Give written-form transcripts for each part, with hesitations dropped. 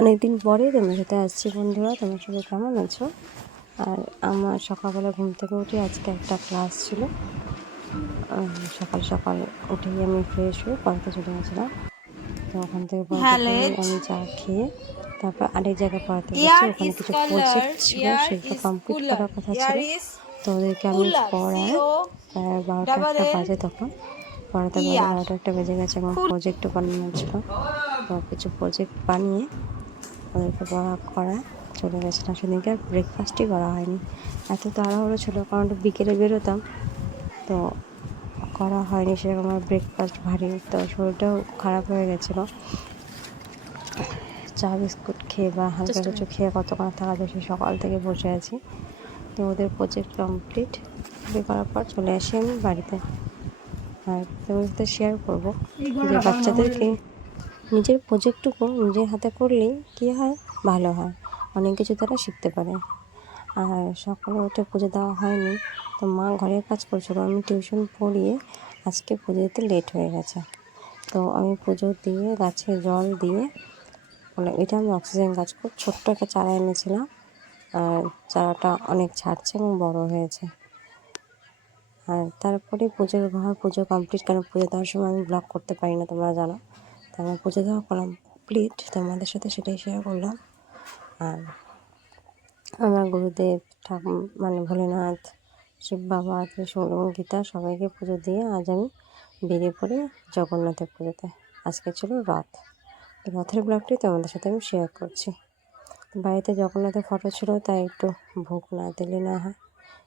অনেকদিন পরে তোমার সাথে আসছি বন্ধুরা। তোমার সবাই কেমন আছো? আর আমার সকালবেলা ঘুম থেকে উঠে আজকে একটা ক্লাস ছিল। সকাল সকাল উঠেই আমি ফ্রেশ হয়ে পড়াতে চলে গেছিলাম। তো ওখান থেকে পড়াতে গিয়ে আমি চা খেয়ে তারপর আরেক জায়গায় পড়াতে গেছি। ওখানে কিছু প্রজেক্ট ছিল, সেগুলো কমপ্লিট করার কথা ছিল। তো ওদেরকে আমি পড়ায় প্রায় 12টা বাজে, তখন পড়াতে 12টা বেজে গেছে এবং প্রজেক্টও বানানো ছিল। তো কিছু প্রজেক্ট বানিয়ে ওদেরকে করা চলে গেছিলাম। সেদিনকে আর ব্রেকফাস্টই করা হয়নি, এত তাড়াহুড়ো ছিল, কারণ বিকেলে বেরোতাম, তো করা হয়নি সেরকম আর ব্রেকফাস্ট ভারী। তো শরীরটাও খারাপ হয়ে গেছিলো। চা বিস্কুট খেয়ে বা হালকা কিছু খেয়ে কতক্ষণ থাকা যায়, সেই সকাল থেকে বসে আছি। তো ওদের প্রজেক্ট কমপ্লিট করার পর চলে আসি আমি বাড়িতে। আর তোমার সাথে শেয়ার করবো যে বাচ্চাদেরকে নিজের প্রজেক্টটুকু নিজের হাতে করলেই কী হয়, ভালো হয়, অনেক কিছু তারা শিখতে পারে। আর সকালে উঠে পুজো দেওয়া হয়নি, তো মা ঘরের কাজ করছিল, আমি টিউশন পড়িয়ে আজকে পুজো দিতে লেট হয়ে গেছে। তো আমি পুজো দিয়ে গাছে জল দিয়ে, এটা আমি অক্সিজেন গাছ খুব ছোট্ট একটা চারা এনেছিলাম, আর চারাটা অনেক ছাড়ছে এবং বড় হয়েছে। আর তারপরে পুজো কমপ্লিট, কারণ পুজো দেওয়ার সময় আমি ব্লগ করতে পারি না, তোমরা জানো। তো আমার পুজো দেওয়া কমপ্লিট, তোমাদের সাথে সেটাই শেয়ার করলাম। আর আমার গুরুদেব মানে ভোলেনাথ, শিব বাবা, ত্রিশূল এবং গীতা সবাইকে পুজো দিয়ে আজ আমি বেরিয়ে পড়ি জগন্নাথের পুজোতে। আজকে ছিল রথ, রথের ব্লগটি তোমাদের সাথে আমি শেয়ার করছি। বাড়িতে জগন্নাথের ফটো ছিল, তাই একটু ভোগ না দিলে না হয়,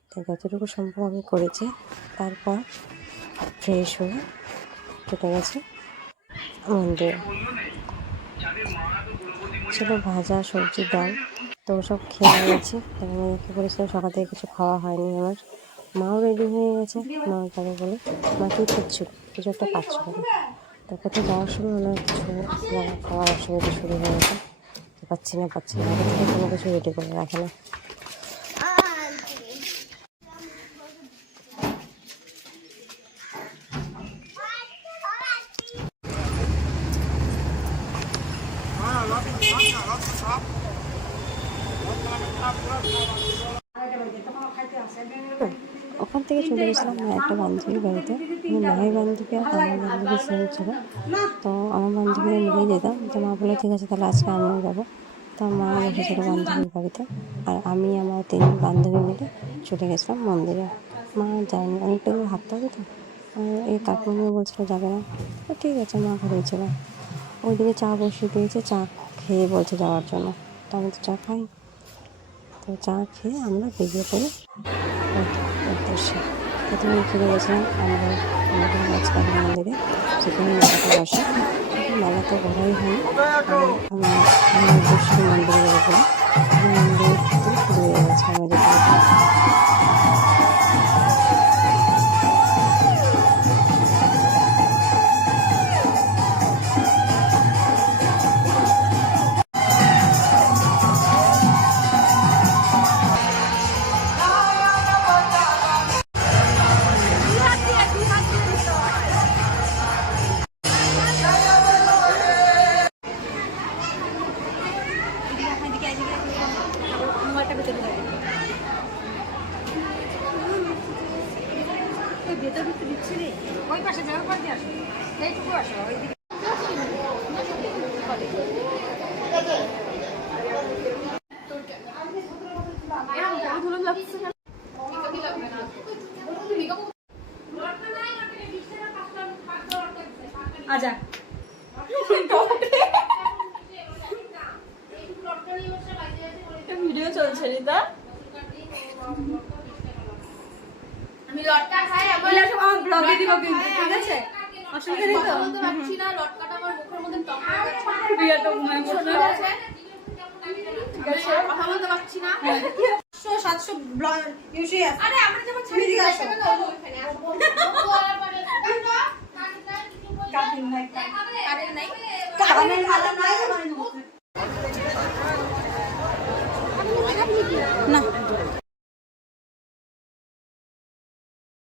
তাই যতটুকু সম্ভব আমি করেছি। তারপর ফ্রেশ হয়ে কেটে গেছে মন্দিরে। ছিল ভাজা, সবজি, ডাল, তো সব খেয়ে নিয়েছি। আমি কী করেছিলাম, সকাল থেকে কিছু খাওয়া হয়নি আমার। মাও রেডি হয়ে গেছে, মা যাবে বলে। মা কী করছিল, কিছু একটা পাচ্ছিল না। তো কোথাও যাওয়ার সময় ওনার কিছু খাওয়ার অসুবিধা শুরু হয়ে গেছে, পাচ্ছি না আগে থেকে কোনো কিছু রেডি করে রাখে না। ওখান থেকে চলে গেছিলাম একটা বান্ধবীর বাড়িতে। মায়ের বান্ধবী আর আমার বান্ধবী সেম ছিল, তো আমার বান্ধবীরা মিলেই যেতাম। তো মা বলে ঠিক আছে তাহলে আজকে আমিও যাবো। তো মা বসেছিল বান্ধবীর বাড়িতে, আর আমি আমার 3 বান্ধবী মিলে চলে গেছিলাম মন্দিরে। মা যায়নি, অনেকটা দূর হাঁটতে হবে, তো এই কাকিমাও বলছিল যাবে না, তো ঠিক আছে মা ঘরেই ছিল। ওইদিকে চা বসিয়ে দিয়েছে, চা খেয়ে বলছে যাওয়ার জন্য, তো আমি তো চা খাই। তো চা খেয়ে আমরা বেরিয়ে পড়ি উদ্দেশ্যে। প্রথমে ফিরে গেছিলাম আমরা আমাদের রাজবাড়ি মন্দিরে, সেখানে মেলাটা বসে। মেলাতে ঘোরাই হয়নি, আমার উদ্দেশ্য মন্দিরে যাবো বলে মন্দিরে ঘুরে গেছে আমরা যেতে। ওই পাশে যাওয়ার পর দিয়ে আসো, এইটুকু আসো ওইদিকে। আজা ভিডিও চলছে রিতা, আমি লটকা খাই, আমার ব্লগে দিব কিন্তু, ঠিক আছে? অসুবিধা নেই তো? বলতে পারছি না, লটকাটা আমার মুখের মধ্যে টক হয়ে গেছে। বিয়া তো ঘুমায় বসে আছে, ঠিক আছে? কথা বলতে পারছি না। 700 ব্লগ ইউসি আছে। আরে আমরা যখন ছেড়ে দিয়ে আসবে না ওখানে আসবো, বলার পরে কাটিং নাই, কারেন্ট নাই, কারেন্ট ভালো নাই।